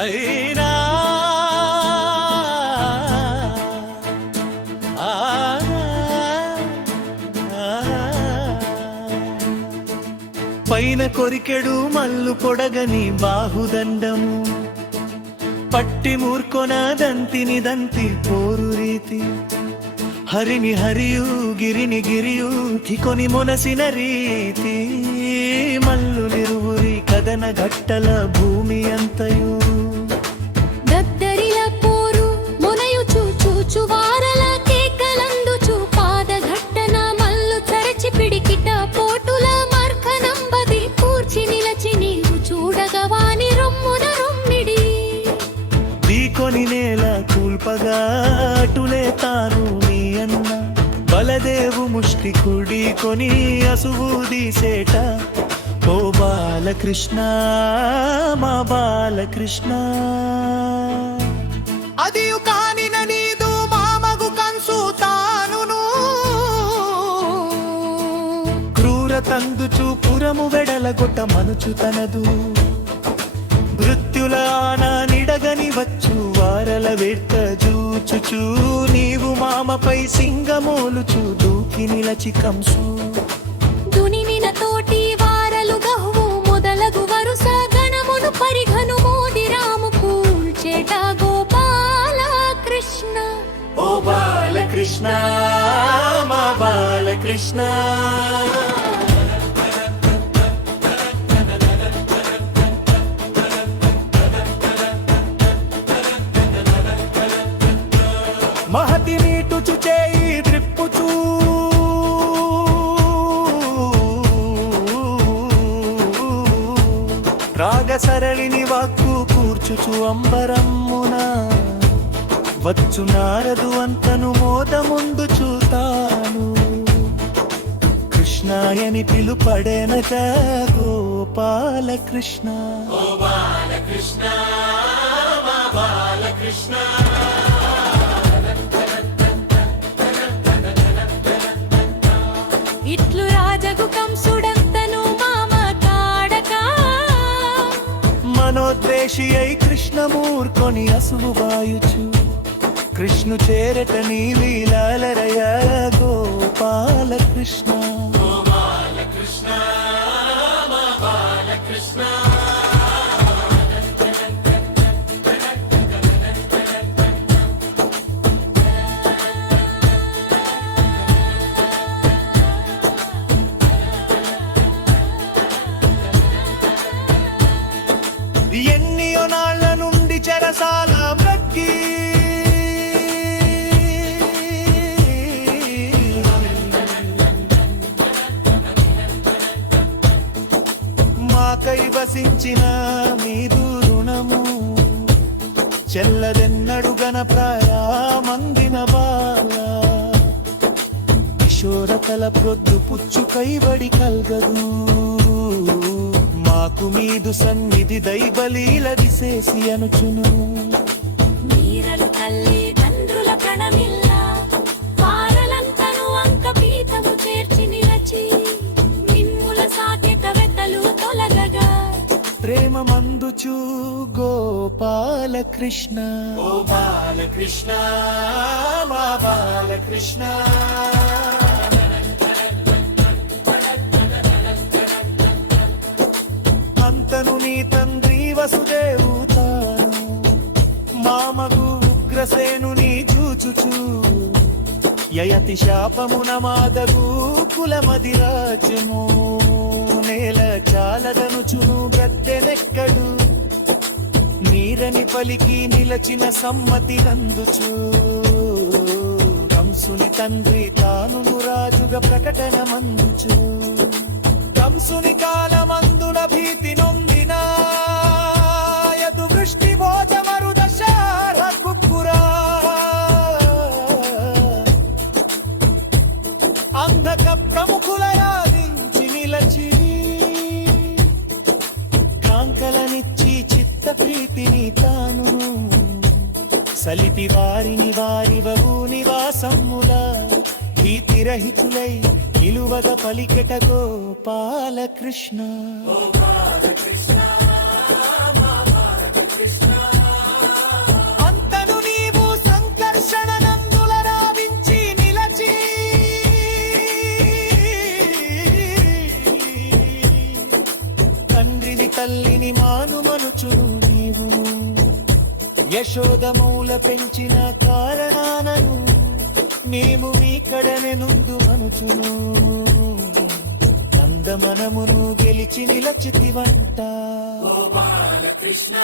అయినా పైన కొరికెడు మల్లు పొడగని బాహుదండము పట్టి మూర్కొన దంతిని దంతి పోరు రీతి హరిని హరియు గిరిని గిరియు తికొని మొనసిన రీతి మల్లు నిరువురి కదన గట్టల భూమి అంతయు దద్దరిల పోరు మొనయుచు చూచు వారల కేకలందుచు పాద ఘట్టన మల్లు చరచి పిడికిట పోటుల మార్కనంబది కూర్చి నిలచి నీవు చూడగవాని రొమ్మున రొమ్మిడి దీకొని నేల కూల్పగా అటులే తాను నీ అన్న బలదేవు ముష్టి కుడి కొని అసువు దీసేట ఓ బాలకృష్ణ మా బాలకృష్ణ అదియు కానిన నీదు మామగు కంసు తానును క్రూర తందుచు పురము వెడలగొట్ట మనుచు తనదు మృత్యుల ఆన నిడగని వచ్చు వారల వెట్ట జూచుచూ నీవు మామపై సింగమోలుచు దూకి నిలచి కంసు దునిమిన తోటి వారలు గహువు మొదలగు వరుస గణమును పరిఘను మోది రాము కూల్చేట గోపాల కృష్ణ ఓ బాలకృష్ణ మా బాలకృష్ణ మహతి నీటుచు చేయి ద్రిప్పుచూ రాగ సరళిని వాక్కు కూర్చుచు అంబరమ్మున వచ్చు నారదు అంతను మోదముందు చూతాను కృష్ణాయని పిలుపడేనట గోపాల కృష్ణ ఓ బాలకృష్ణ మా బాలకృష్ణ ఇట్లు రాజగు కంసుడంతను మామ కాడక మనోద్వేషి అయి కృష్ణమూర్కొని అసువు వాయుచు కృష్ణు చేరట నీ లీలాలరయ గోపాల కృష్ణ ఎన్నియో నాళ్ల నుండి చెరసాల బ్రక్కి మాకై వసించిన మీదు రుణము చెల్లదెన్నడు గణప్రాయ మందిన బాల కిశోరతల ప్రొద్దు పుచ్చు కైబడి కల్గదు మాకు మీదు సన్నిధి దైవలీల విశేసి అనుచును మీరలు తల్లి తండ్రుల ప్రణమిల్ల వారలంతను అంక పీతము చేర్చి నిలచి మిమ్ముల సాకెట వెతలు తొలగగా ప్రేమ మందుచు గోపాల కృష్ణ ఓ బాలకృష్ణ మా బాలకృష్ణ అంతను నీ తండ్రి వసుదేవు తాను మామగు ఉగ్రసేనుని చూచుచు యయతి శాపమున మాదగు కులమదిరాజును నేల చాలదనుచును గద్దెనెక్కడు నీరని పలికి నిలచిన సమ్మతి నందుచు కంసుని తండ్రి తానును రాజుగా ప్రకటన మందుచు కంసుని కాలమందున భీతి నొందిన యదు వృష్టి భోజమరు దశార కుక్కురా అంధక ప్రముఖుల యాదించి నిలచి కాంకలనిచ్చి చిత్త ప్రీతిని తానును సలిపి వారిని వారివగు నివాసముల భీతిరహితులై నిలువగ పలికెట గోపాల కృష్ణ. తల్లిని మానుమనుచును నీవును యశోదమౌల పెంచిన కారణానను మేము మీ కడనే నుండు మనుచును కందమనమును గెలిచి నిలచితివంట బాలకృష్ణ